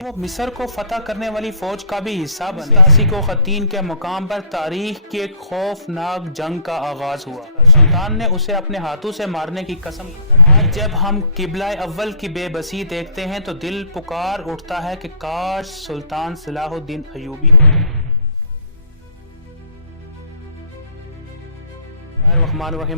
वो मिस्र को फतह करने वाली फौज का भी हिस्सा बने। 87 को खतीन के मुकाम पर तारीख की एक खौफनाक जंग का आगाज हुआ। सुल्तान ने उसे अपने हाथों से मारने की कसम। आज जब हम किबला अव्वल की बेबसी देखते हैं तो दिल पुकार उठता है कि काश सुल्तान सलाहुद्दीन अय्यूबी हो।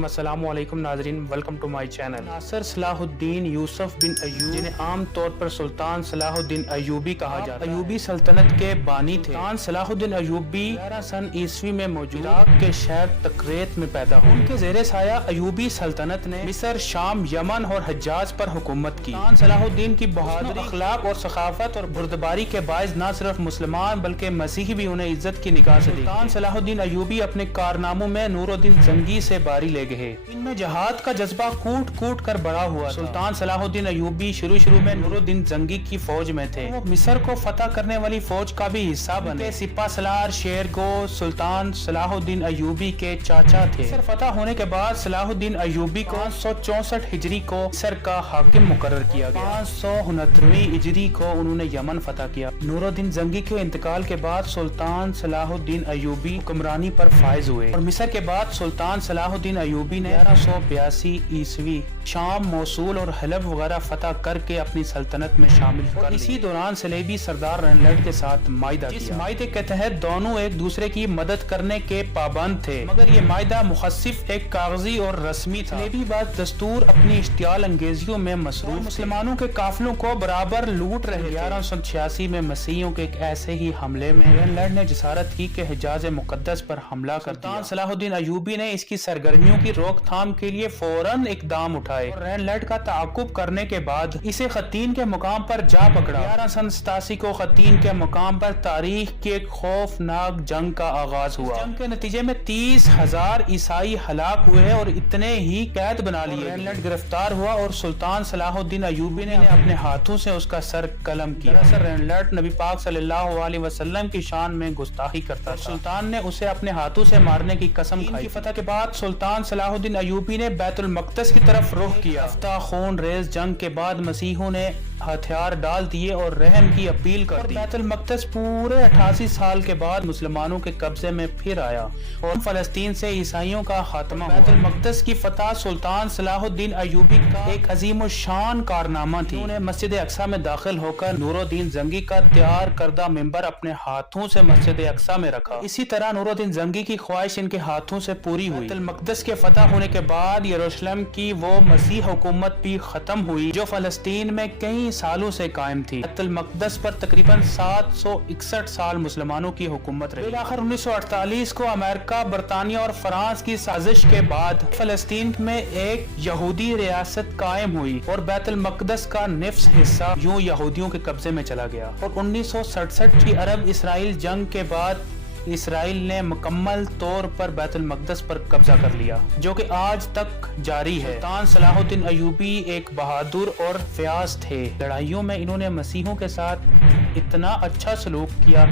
अस्सलामु अलैकुम नाज़रीन, welcome to my channel. Nasir Salahuddin Yusuf bin Ayyub, जिन्हें आम तौर पर सुल्तान सलाहुद्दीन अय्यूबी कहा जाता है, अय्यूबी सल्तनत के बानी थे। सुल्तान सलाहुद्दीन अय्यूबी 11 सन ईस्वी में मौजूद इराक के शहर तकरेत में पैदा हुए। उनके ज़ेरे साया अय्यूबी सल्तनत ने मिस्र, शाम, यमन और हज्जाज पर हुकूमत की। सुल्तान सलाहुद्दीन की बहादुरी, अखलाक और सखाफत और बुर्दबारी के बायस न सिर्फ मुसलमान बल्कि मसीही भी उन्हें इज्जत की निगाह से देखते। सुल्तान सलाहुद्दीन अय्यूबी अपने कारनामों में नूरुद्दीन जंगी से बारी ले गए। इनमें जहाद का जज्बा कूट कूट कर बड़ा हुआ। सुल्तान सलाहुद्दीन अय्यूबी शुरू में नूरुद्दीन जंगी की फौज में थे। वो मिस्र को फतह करने वाली फौज का भी हिस्सा बने। सिपा सलार शेरगो सुल्तान सलाहुद्दीन अय्यूबी के चाचा थे। मिस्र फतह होने के बाद सलाहुद्दीन अय्यूबी को 564 हिजरी को मिस्र का हाकिम मुकर्रर किया गया। 569 हिजरी को उन्होंने यमन फतह किया। नूरुद्दीन जंगी के इंतकाल के बाद सुल्तान सलाहुद्दीन अय्यूबी हुक्मरानी पर फायज हुए और मिस्र के बाद सुल्तान सलाहुद्दीन अय्यूबी ने 1182 ईस्वी शाम, मोसूल और हलब वगैरह फतह करके अपनी सल्तनत में शामिल कर इसी दौरान सलेबी सरदार रनलट के साथ मायदा किया। इस मायदे के तहत दोनों एक दूसरे की मदद करने के पाबंद थे, मगर ये मायदा मुखस्सिफ एक कागजी और रस्मी था। सलेबी बाद दस्तूर अपनी इश्तियाल अंगेजियों में मसरूफ मुसलमानों के काफिलों को बराबर लूट रहे। 1186 में मसीहियों के एक ऐसे ही हमले में रनलट ने जिसारत की कि हिजाज मुकद्दस पर हमला कर दिया। सलाहुद्दीन अय्यूबी ने इसकी सरगर्मियों की रोकथाम के लिए फौरन इकदाम उठाए और रनलट का ताकुब करने के बाद इसे खतीन के मुकाम पर जा पकड़ा। 1187 को खतीन के मुकाम पर तारीख की एक खौफनाक जंग का आगाज हुआ। जंग के नतीजे में 30,000 ईसाई हलाक हुए और इतने ही कैद बना लिए। रनलट गिरफ्तार हुआ और सुल्तान सलाहुद्दीन अय्यूबी ने अपने हाथों से उसका सर कलम किया। रनलट नबी पाक सल्लल्लाहु अलैहि वसल्लम की शान में गुस्ताखी करता था। सुल्तान ने उसे अपने हाथों से मारने की कसम खाई। फतह के बाद सुल्तान सलाहुद्दीन अय्यूबी ने बैतुल मक़दस की तरफ रुख किया। खून रेज जंग के बाद मसीहों ने हथियार डाल दिए और रहम की अपील कर दी। बैतुल मक़दस पूरे 88 साल के बाद मुसलमानों के कब्जे में फिर आया और फलस्तीन से ईसाइयों का खात्मा हुआ। बैतुल मक़दस की फतह सुल्तान सलाहुद्दीन अय्यूबी का एक अजीम शान कारनामा थी। उन्होंने मस्जिद अक्सा में दाखिल होकर नूरुद्दीन जंगी का तैयार करदा मिंबर अपने हाथों से मस्जिद अक्सा में रखा। इसी तरह नूरुद्दीन जंगी की ख्वाहिश इनके हाथों से पूरी हुई। बैतुल मक़दस के फतह होने के बाद यरूशलेम की वो मसीह हुकूमत भी खत्म हुई जो फलस्तीन में कई सालों से कायम थी। बैतुल मक़दस पर तकरीबन 761 साल मुसलमानों की हुकूमत रही। आखिर 1948 को अमेरिका, बरतानिया और फ्रांस की साजिश के बाद फलस्तीन में एक यहूदी रियासत कायम हुई और बैतुल मक़दस का निफ्स हिस्सा यूं यहूदियों के कब्जे में चला गया। और 1967 की अरब इसराइल जंग के बाद इसराइल ने मुकम्मल तौर पर बैतुल मक़दस पर कब्जा कर लिया, जो कि आज तक जारी है। सुल्तान सलाहुद्दीन अय्यूबी एक बहादुर और फयाज थे। लड़ाइयों में इन्होंने मसीहों के साथ इतना अच्छा सलूक किया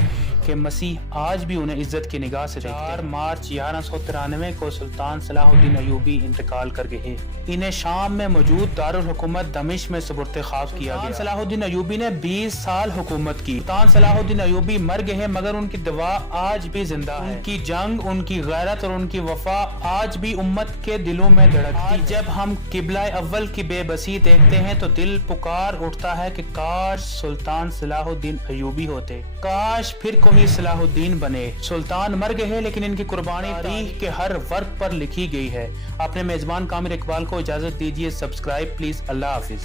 कि मसीह आज भी उन्हें इज्जत की निगाह से देखते हैं। 4 मार्च 1193 को सुल्तान सलाहुद्दीन अय्यूबी इंतकाल कर गए। इन्हें शाम में मौजूद दारुल हुकूमत दमिश्क में सुपुर्द खाक किया गया। सलाहुद्दीन अय्यूबी ने 20 साल हुकूमत की। सुल्तान सलाहुद्दीन अय्यूबी मर गए हैं, मगर उनकी दुआ आज भी जिंदा है। उनकी जंग, उनकी गैरत और उनकी वफा आज भी उम्मत के दिलों में धड़कती है। जब हम किबला अव्वल की बेबसी देखते हैं तो दिल पुकार उठता है कि काश सुल्तान सलाहुद्दीन अय्यूबी होते, काश फिर कोई सलाहुद्दीन बने। सुल्तान मर गए हैं, लेकिन इनकी कुर्बानी तारीख के हर वर्ग पर लिखी गई है। अपने मेजबान कामिर इकबाल को इजाजत दीजिए। Subscribe please. Allah Hafiz.